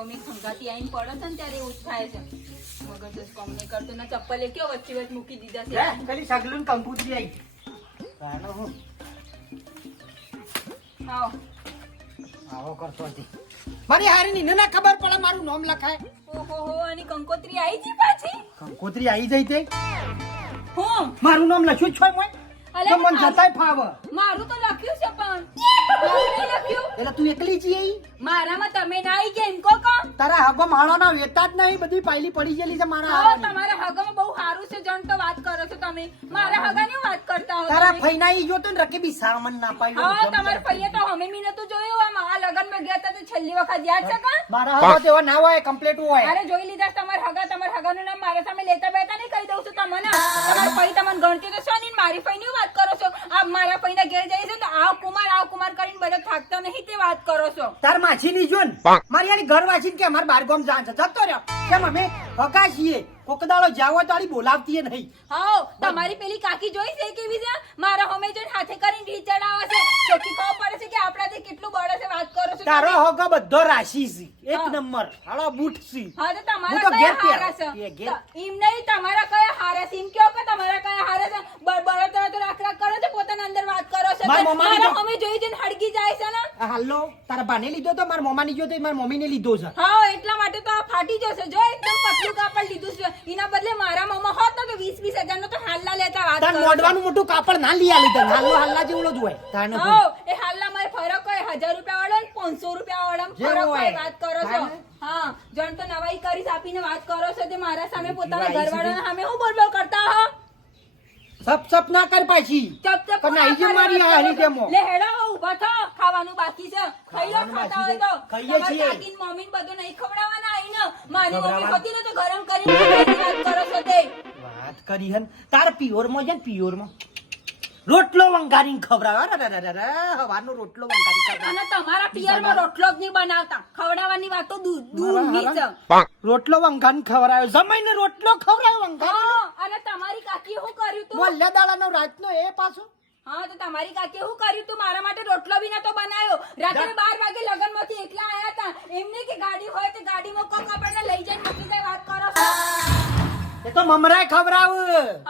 કોમી ખંગાતી આવીને પડે છે ને ત્યારે એવું થાય છે. મગર તો કોમ નહીં કરતો. ને ચપ્પલે કયો વચ્ચે વચ્ચે મૂકી દીધા છે. ખાલી સગલું ને કંકુતરી આઈ. તાનો હું? આવો. આવો કરતો હતી. મારી હારી ની ના ખબર પડે મારું નામ લખાય. ઓહો હો અને કંકોત્રી આવી છે પાછી? કંકોત્રી આવી જઈ તે? હું? મારું નામ લખ્યું છે મોય અલે, મન જતાય ફાવ. મારું તો લખ્યું છે પણ. એટલે તું એકલી જ મારામાં તમે ના આવી કેમ કો કો. તારા હગો માળાના વેતા જ નહીં બધી પાયલી પડી ગયેલી છે મારા હા. તમારા હગામાં બહુ સારું છે જણ તો વાત કરો છો તમે. મારા હગાની વાત કરતા હો તારા. ફઈના ઈ જોતો ને રકેબી સામાન ના પાયો હા તમારા. ફઈએ તો અમે મી નતું જોયું. આમ આ લગનમાં ગયા હતા તો છેલ્લી વખત યાદ છે કા? મારા હગો તો ના હોય કમ્પ્લીટ હોય. અરે જોઈ લીધા છે તમારા હગા. તમારા હગાનું નામ મારા સામે લેતા બેતા નહીં કહી દઉં છું તમને. તમારા ફઈ તમને ગણતી તો છો મારી મારી ફઈની વાત કરો છો. આ મારા ફઈના ઘેર જઈ છે તો આ કુમાર આ કુમાર કરીને બધા થાકતા નહીં તે વાત કરો છો? તાર માછી ની જોન મારી આની ઘર વાંચી કે અમારે બાર ગામ જાણ છે. જતો રહ્યો. કેમ અમે? વકાશીએ કોકદાળો જાવો તાળી બોલાવતી નહીં. હા તમારી પેલી કાકી જોઈ છે કેવી છે? મારા હોમે જોઈને હાથે કરીને ઢી ચડાવે છે. ચોકી ખબર પડે છે કે આપણાથી કેટલું બળે છે વાત કરો છો તારો હોગો બધો રાશી છે. એક નંબર હાળો બૂટ છે. હા તો તમારા કયા હારા છે? ઈમ નહીં તમારા કયા હારા છે? ઈમ કયો કે તમારા કયા હારા છે? બ- બળતરા તો રાખ રાખ કરો છો પોતાના અંદર વાત કરો છો. મારા હોમે જોઈ જઈને હળગી જાય છે ને? હાલો તારા બાને લીધો તો મારા મમ્માની લીધો તો મારા મમ્મીને લીધો છે. હા એટલા માટે તો આ ફાટી જશે. જો એકદમ પતલું કાપડ લીધું છે. એના બદલે મારા મમ્મા હોત તો વીસ વીસ હજાર નો તો હાલ્લા લેતા વાત તાર કરો મોઢવાનું મોટું કાપડ ના લઈ આલી તને હાલ્લો હાલ્લા જેવડો જ હોય તારનો હો એ હાલ્લા મારે ફરક હોય 1000 રૂપિયા વાળો ને પાંચસો રૂપિયા વાળો ફરક હોય. વાત કરો છો. હા જણ તો નવાઈ કરીશ આપીને વાત કરો છો તે મારા સામે પોતાના ઘરવાળાના સામે હું બોલ બોલ કરતા હો? સપ સપ ના કર પાછી. આઈ જે મારી હારી દેમો લે હેડા હો થો. ખાવાનું બાકી છે. ખાઈ લો ખાતા હોય તો. ખાઈએ છીએ. કાકીને મમ્મીને બધું નહીં ખવડાવવાના આઈને. મારી મમ્મી. હતી ને તો ગરમ કરીને વાત કરો છો તે. વાત કરી હન. તાર પિયોરમાં છે ને પિયોરમાં રોટલો વંગારીને ખવડાવે. અરે, અરે, અરે, રોટલો વંગારી ખવડાવે. અને તમારા પિયરમાં રોટલો જ નહીં બનાવતા. ખવડાવવાની વાતો દૂર દૂરની છે રોટલો વંગારીને ખવડાવ્યો જમાઈને રોટલો ખવડાવ્યો વંગારી અને તમારી કાકી શું કર્યું તું? મોલ્લા દાડાનો રાતનો એ પાછો. હા તો તમારી કાકી શું કર્યું તું? મારા માટે રોટલો બી નતો બનાવ્યો. રાત્રે બાર વાગે લગનમાંથી એકલા આયા હતા. એમને કે ગાડી હોય તો ગાડીમાં કોક આપણને લઈ જઈને મૂકી દે વાત કરો. એ તો મમરા ખવડાવ.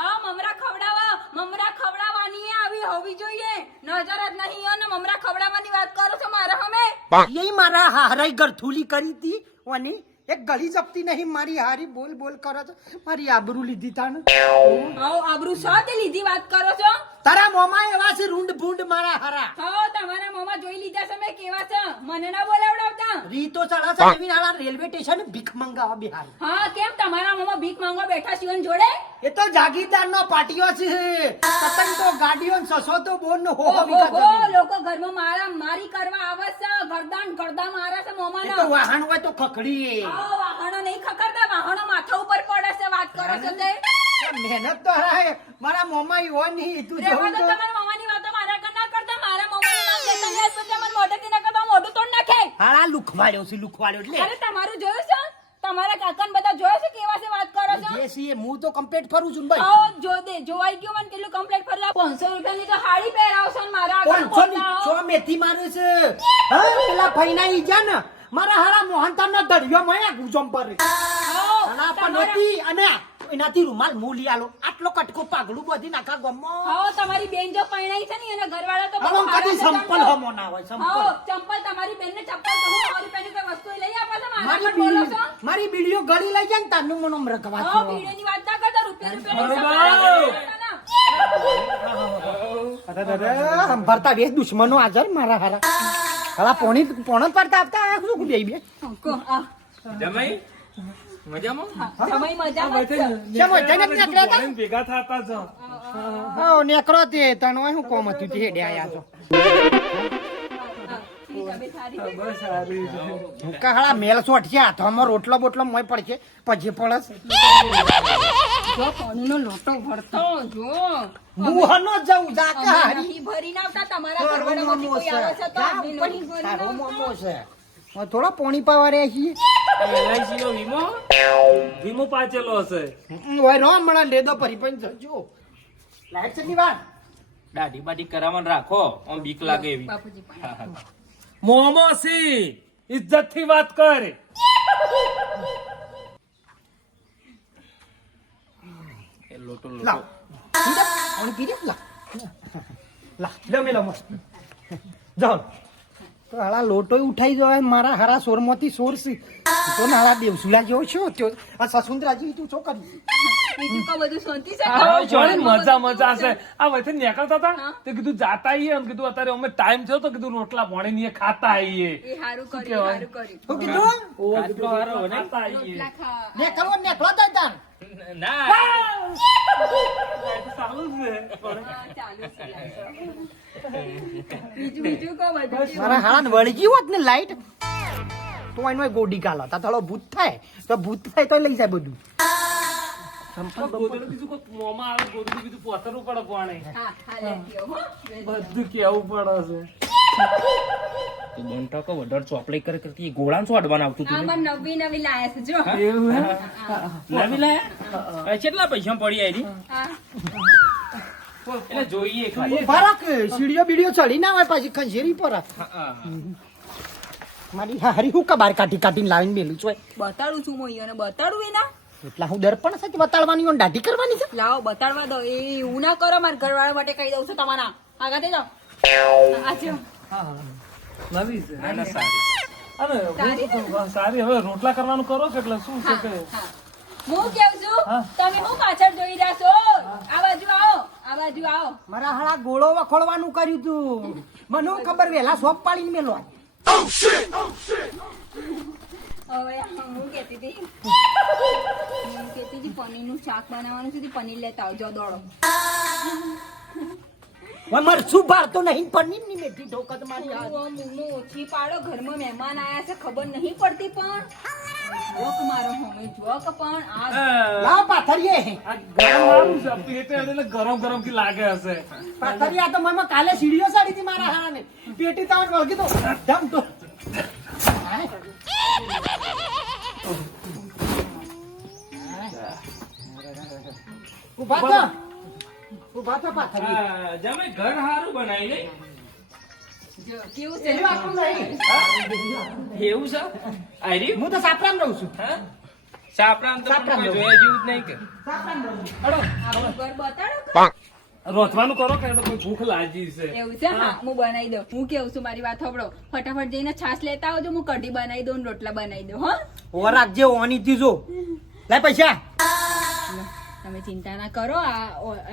હા મમરા ખવડાવવા મમરા ખવડાવવાની એ આવી હોવી જોઈએ. નજર જ નહીં અને મમરા ખવડાવવાની વાત કરો છો મારા હમે? એ મારા હારાઈ ગરથુલી કરી હતી. ઓની એક ગળી જપતી નહીં મારી હારી. બોલ બોલ કરો છો. મારી આબરૂ લીધી તાને હા આબરૂ સાથે લીધી વાત કરો છો? તારા મોમાં એવા છે રૂંડ ભૂંડ મારા હારા. હા તમારા મોમાં જોઈ લીધા છે મેં કેવા છે? મને ના બોલાવડાવતા રીતો છે એવી નાળા રેલવે સ્ટેશન ભીખ મંગાવા બિહાર. હા કેમ તમારા મામા ભીખ માંગવા બેઠા શિવન જોડે? એ તો જાગીરદાર નો પાટીઓ છે. પતંગ તો ગાડીઓ સસો તો બોન નો હો હો. લોકો ઘરમાં મારા મારી કરવા આવે છે. ગરદાન ગરદા મારે છે એ તો મોમાના વાહન હોય તો ખખડી હા વાહનો નહીં ખખડતા વાહનો માથા ઉપર પડે છે વાત કરો છો તે. મહેનત તો હરાય મારા મોમા યો નહીં તું જોઉં તો. નાખે લુખવાડ્યો છે લુખવાડ્યો એટલે. અરે તમારું જોયું છે? તમારા કાકાને બધા જોયો છે કેવા છે વાત કરો છો? જે સી હું તો કમ્પ્લીટ ફરું છું ભાઈ. આવો જો દે જોવાઈ ગયો મને કેટલું કમ્પ્લેટ ફરલા 500 રૂપિયાની તો હાડી પહેરાવશો ને મારા આગળ કોણ છો મેથી મારે છે? હા પેલા ફઈના ઈ જા ને. મારા હારા મોહનતાર નો દરિયો મયા ગુજમ પર અને પણ એનાથી રૂમાલ મૂલી આલો. આટલો કટકો પાઘડું બધી નાખા ગમો હા તમારી બેન જો પરણાઈ છે ને એના ઘરવાળા તો કદી સંપલ હમો ના હોય સંપલ. હા ચંપલ તમારી બેનને ચંપલ તો હું સો રૂપિયાની કોઈ વસ્તુ લઈ આપો છો મારા મારી પર બોલો છો? મારી બીડીઓ ગળી લઈ જાય ને તાનું મનોમ આમ છો હા બીડીઓ ની વાત ના કરતા રૂપિયા રૂપિયા અરે, અરે, અરે, સંભાળતા બે દુશ્મનો હાજર મારા હારા. હાલા પોણી પોણત પરતા આપતા આ શું બે? બે કો, આ, જમાઈ? મજામાં? ભેગા થતા છો નેકરો તે. તને શું કોમ હતું? તે હેડે આયા છો. મેલ હાથમાં રોટલો બોટલો મોય પડશે પછી પડસ. જો પાણીનો લોટો ભરતો. જો. મુહનો જવું જાકે અમે હારી. નહીં આવતા. તમારા કોઈ આવે છે તો. મોમો છે. થોડો પોણી પાવા રહ્યા છીએ એલઆઈસી નો વીમો? વીમો પાચેલો હશે. હોય રો હમણાં લેદો ફરી પણ જજો. લાઈટ છે ની વાત દાઢી બાઢી કરાવવાનું રાખો. આમ બીક લાગે એવી. બાપુજી પણ હા, હા. મોમોસી ઇજ્જતથી વાત કર. એ લોટો લા લોટો લા લે. પાણી લા લા. લે મેલો મસ્ત. જાઓ. તો હાલા લોટોય ઉઠાઈ જાય મારા હારા સોરમાંથી સોર સી. તો નાળા દેવસુલા જેવો છો તો આ સસુંદરાજી તું છો કરી બીજું કો બધું શાંતિ છે. આ જોડે ઘરમાં મજા મજા છે? આ વચ્ચે નીકળતા હતા. તો કીધું જાતા આઈએ એમ કીધું અત્યારે અમે ટાઈમ થયો તો કીધું રોટલા પાણી ની ખાતા આઈએ. એ હારું કર્યું હારું કર્યું. શું કીધું? ઓ, હારો ને? ખાતા આઈએ. રોટલા ખા નેકળો નેકળો ના. ચાલુ જ છે હા, ચાલુ છે બીજું બીજું કો બધું કેવું? મારા હારા વળગી હોત ને લાઈટ તો એનો ગોડી કાલા તા થોડો ભૂત થાય તો ભૂત થાય તો લઈ જાય બધું. બધું કેવું પડે છે તું બંધ ટકો વધારે ચોપડી કરી કરતી? ગોળાન શું અડવાન આવતું તું આમાં નવી નવી લાયા છે જો. એવું હે? નવી લાયા? કેટલા પૈસા પડી આવી એટલે જોઈએ ખાલી. ફરક સીડીઓ બીડીઓ ચડી ના હોય પાછી ખંજેરી પર. મારી હારી હું કબાર કાઢી કાઢીને લાવીને મેલું છું બતાડું છું હું એને બતાડું એના? એટલા હું દર્પણ છે બતાડવાની હોય દાઢી કરવાની છે? લાવો બતાડવા દો. એ એવું ના કરો મારા ઘરવાળા માટે કહી દઉં છું તમારા. આગળ જાઓ. આજે. નવી છે. ના, ના. અને સારી. હવે રોટલા કરવાનું કરો છો એટલે શું છે કે? હું. કેવું છું? તમે હું પાછળ જોઈ રહ્યા છો? આ બાજુ આવો આ બાજુ આવો. મારા હાડા ગોળો વખોળવાનું કર્યું તું. મને હું ખબર વેલા સોપ પાડીને મેલો હતી પનીરનું શાક બનાવવાનું છે તે પનીર લેતા આવજો દોડો. હવે મરચું ભારતો નહીં પનીરની મેથી ઢોકત મારી હાથ. મુનો ઓછી પાડો ઘરમાં મહેમાન આયા છે ખબર નહીં પડતી પણ. જોક મારો હોમે જોક પણ આ લા પાથરીએ. આ ગરમ મારું છે પેટે એટલે ગરમ ગરમ કી લાગે હશે. પાથરીએ આ તો મને કાલે સીડીઓ સાડી હતી મારા હારાને. પેટી તાવટ વળગી તો ધમ તો. ઊભા થા. ઊભા ઘર બનાવી લે. કેવું છે? એવું છે? હું તો સાપરામ રહું છું. હા? સાપરામ તો સાપરામ કોઈ રહું. જોયા જેવું જ નહીં કે. સાપરામ રહું છું. આપણું ઘર બતાડો રોતવાનું કરો કે ભૂખ લાગી છે? એવું છે? હા હું. બનાવી દઉં. હું કેવું છું મારી વાત સાંભળો. ફટાફટ જઈને છાશ લેતા આવજો હું કઢી બનાવી દઉં ને રોટલા બનાવી દઉં હા. ઓર રાખજે ઓની થી જો. લાય પૈસા. તમે ચિંતા ના કરો આ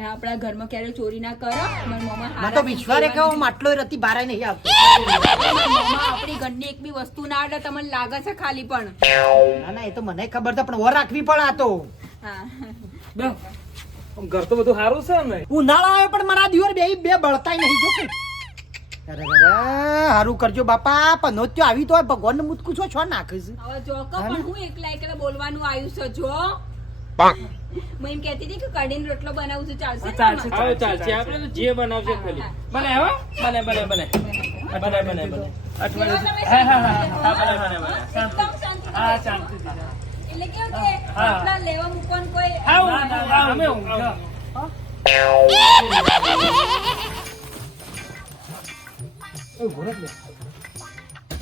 આપણા ઘરમાં ક્યારે ચોરી ના કરો. મારા તો વિશ્વારે કે હું માટલો રતી બારે નહીં આવતો. આપણી ઘરની એક બી વસ્તુ ના અડે તમને લાગે છે ખાલી પણ. ના ના એ તો મને ખબર છે પણ ઓર રાખવી પણ આ તો. હા. ઘર તો બધું સારું છે ને. ઉનાળો આવે પણ મારા દિવર બે બે બળતાય નહીં જો અરે અરે હારું કરજો બાપા પનોત્યો આવી તો ભગવાન ભગવાન મુતકું છો છો નાખીશ હવે જોકો પણ હું એકલા એકલા બોલવાનું આવ્યું છે જો. હું કહેતી હતી કે કઢીને રોટલો બનાવું છું ચાલશે ચાલશે, ચાલશે. આપણે જે બનાવશે ખાલી. બને હવે બને બને બને. બને બને બને હા, હા, હા, હા, બને, બને, બને. હા બેસો. એટલે કેવું કે રોટલા લેવા મૂકવાનું કોઈ હા, ના, ના, ના, અમે ઊંઘ્યા. એ ઊભો લે.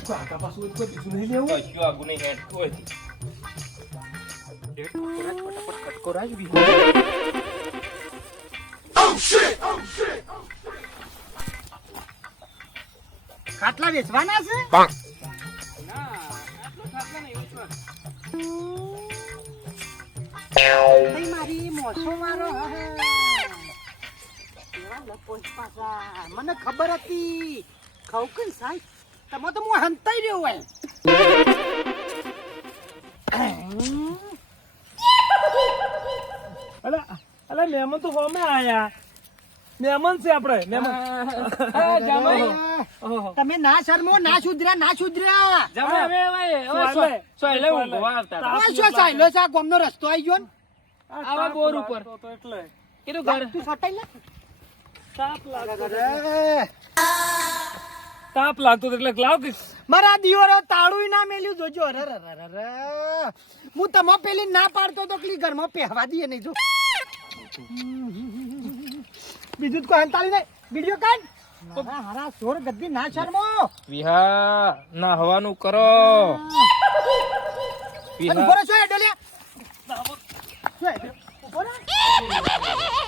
કોઈ પાછું કોઈ બીજું નહીં લેવું. કશું આગું નહીં હેડ. કોઈ ખાટલા વેચવાના છે મારી મોસો મારો. મને ખબર હતી ખાવ કઈ સાહેબ તમે તો હું હંતાઈ રહ્યો હોય અલા અલા મહેમાન તો હોમે આયા. મહેમાન છે આપણે મહેમાન. જમાઈ. તમે ના શરમો ના સુધર્યા ના સુધર્યા. સોયલે છે? આ ગામનો રસ્તો આવી ગયો ને. આવા તાપ બોર ઉપર. તો એટલે. કીધું ઘર. તું સટાઈ લે. તાપ લાગે તાપ લાગતો એટલે લાવ કે. મારા દિયોરો તાળું ના મેલ્યું. જોજો અરે અરે અરે અરે. હું તમે પેલી ના પાડતો તો પેલી ઘરમાં પહેવા દઈએ નહીં જો. બીજું તો કોઈ હંતાળી નહીં. વીડિયો કાઢ. મારા હારા સોર ગદ્દી ના શરમો. વિહા નાહવાનું કરો. અને ઊભો રહો, શું હેડો